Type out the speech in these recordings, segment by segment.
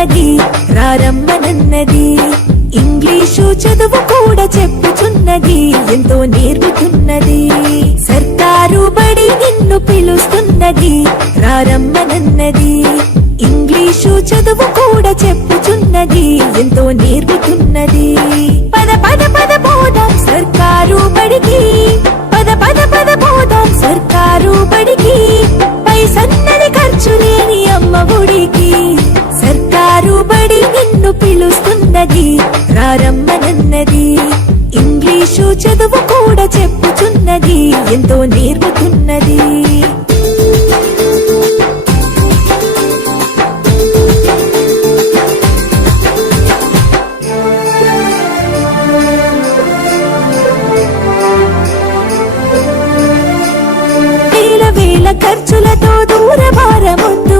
పిలుస్తున్నది రారమ్మనన్నది. English చదువు కూడా చెప్పుచున్నది, ఎంతో నేర్పుతున్నది. సర్కారు బడి నిన్ను పిలుస్తున్నది రారమ్మనన్నది. ఇంగ్లీషు చదువు కూడా చెప్పుచున్నది, ఎంతో నేర్పుతున్నది. పద పద పద పోదాం సర్కారు బడికి, పద పద పద పోదాం సర్కారు బడికి. పైసన్నది ఖర్చు లేని అమ్మ ఒడికి. సర్కారు బడి నిన్ను పిలుస్తున్నది రారమ్మనన్నది. ఇంగ్లీషు చదువు కూడా చెప్పుచున్నది, ఎంతో నేర్పుతున్నది. ఖర్చులతో దూరభారమొద్దు,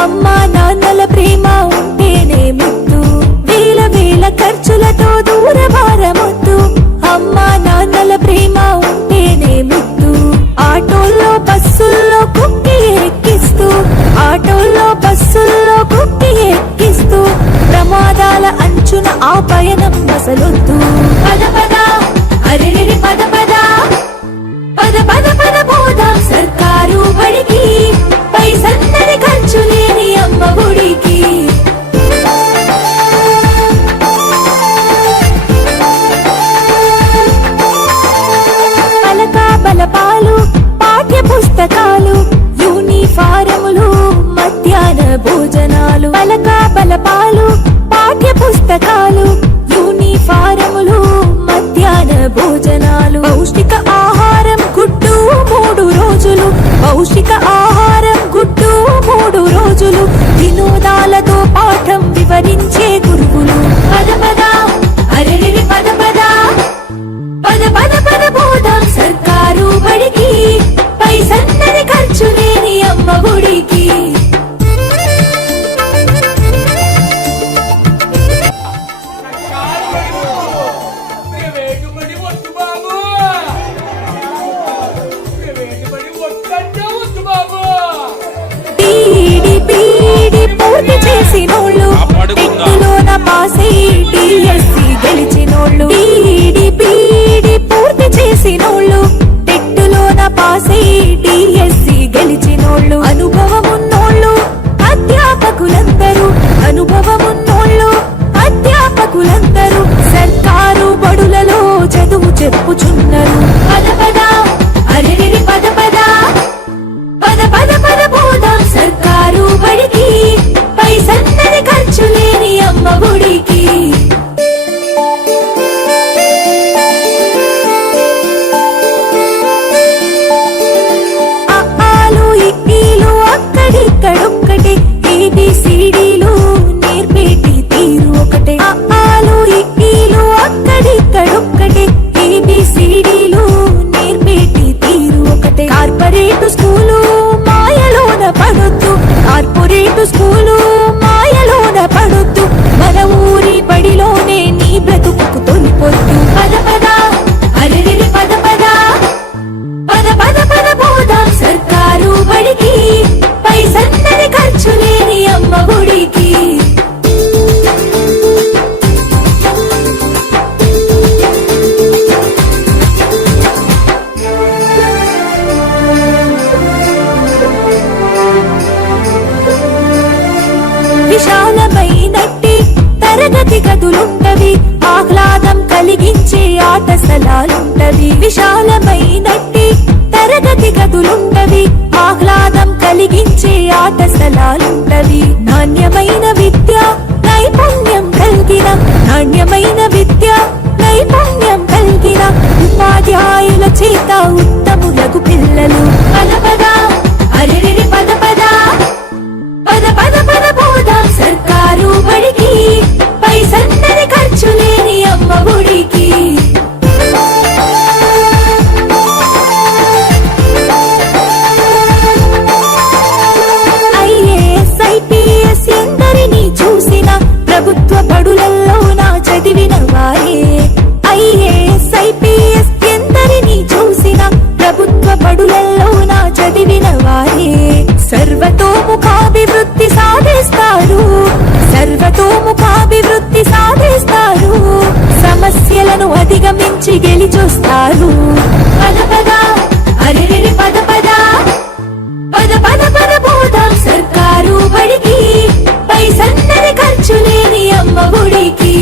అమ్మా నాన్నల ప్రేమ ఉంటేనే ముద్దు. వేల వేల ఖర్చులతో దూరభారమొద్దు, అమ్మా నాన్నల ప్రేమ ఉంటేనే ముద్దు. ఆటోల్లో బస్సుల్లో కుక్కి ఎక్కిస్తూ, ఆటోల్లో బస్సుల్లో కుక్కి ఎక్కిస్తూ, ప్రమాదాల అంచున ఆ పయనం అసలొద్దు. పద పద అరెరెరి పద పద, పద పద పద పోదాం సర్కారు బడికి. పైసన్నది ఖర్చు లేని అమ్మ ఒడికి. పలక బలపాలు పాఠ్య పుస్తకాలు, యూనిఫారములు మధ్యాహ్న భోజనాలు. పలక బలపాలు పాఠ్య పుస్తకాలు, యూనిఫారములు మధ్యాహ్న భోజనాలు. పౌష్టిక ఆహారం గుడ్డు 3 రోజులు, పౌష్టిక ఆహారం గుడ్డు 3 రోజులు. వినోదాలతో పాఠం వివరించే గురువులు. పద పద అరెరెరి పద పద, పద పద పద పోదాం సర్కారు బడికి. పైసన్నది ఖర్చు లేని అమ్మ ఒడికి. పూర్తి చేసినోళ్ళు టెట్టులోన పాసై డిఎస్సి గెలిచినోళ్ళు. బీఈడి పూర్తి చేసినోళ్ళు టెట్టులోన పాసై డిఎస్సి గెలిచినోళ్ళు. అనుభవమున్నోళ్ళు అధ్యాపకులందరూ, అనుభవమున్నోళ్ళు అధ్యాపకులందరూ సర్కారు బడులలో చదువు చెప్పుచున్నారు. పద పద అరెరెరి పద పద, పద పద పద పోదాం సర్కారు బడికి. పైసన్నది ఖర్చు లేని అమ్మ ఒడికి. అఆలు ఇక్కీలు అక్కడిక్కడొక్కటే, ఏబిసిడీలు నేర్పేటి తీరు ఒకటే. అఆలు ఇక్కీలు అక్కడిక్కడొక్కటే, ఏబిసిడీలు నేర్పేటి తీరు ఒకటే. కార్పొరేట్ స్కూలు మాయలోన పడొద్దు, కార్పొరేట్ స్కూలు మాయలోన పడొద్దు. మన ఊరి బడిలోనే నీ బ్రతుకు తొలిపొద్దు. పద పద అరెరెరి పద పద, పద పద పద పోదాం సర్కారు బడికి. పైసన్నది ఖర్చు లేని అమ్మ ఒడికి. విశాలమైనట్టి తరగతి గదులుంటవి, ఆహ్లాదం కలిగించే ఆట స్థలాలుంటవి. విశాలమైనట్టి తరగతి గదులుంటవి, ఆహ్లాదం కలిగించే ఆట స్థలాలుంటవి. నాణ్యమైన విద్య నైపుణ్యం కలిగిన, నాణ్యమైన విద్య నైపుణ్యం కలిగిన ఉపాధ్యాయుల చేత ఉత్తములకు పిల్లలు. పద పద అరెరెరి పద పద, పద పద పద పోదాం సర్కారు బడికి. పైసన్నది ఖర్చు లేని అమ్మ ఒడికి. ఐఏఎస్ ఐపీఎస్ ఎందరినీ చూసిన ప్రభుత్వ బడులలో నా చదివిన వారే. ఐఏఎస్ ఐపీఎస్ ఎందరినీ చూసిన ప్రభుత్వ బడులలో నా చదివిన వారే. సర్వతోముఖాభివృద్ధి సాధిస్తారు, సర్వ సమస్యలను అధిగమించి గెలిచొస్తారు. పద పద అరెరెరి పద పద పద పద పద పోదాం సర్కారు బడికి, పైసన్నది ఖర్చు లేని అమ్మ ఒడికి.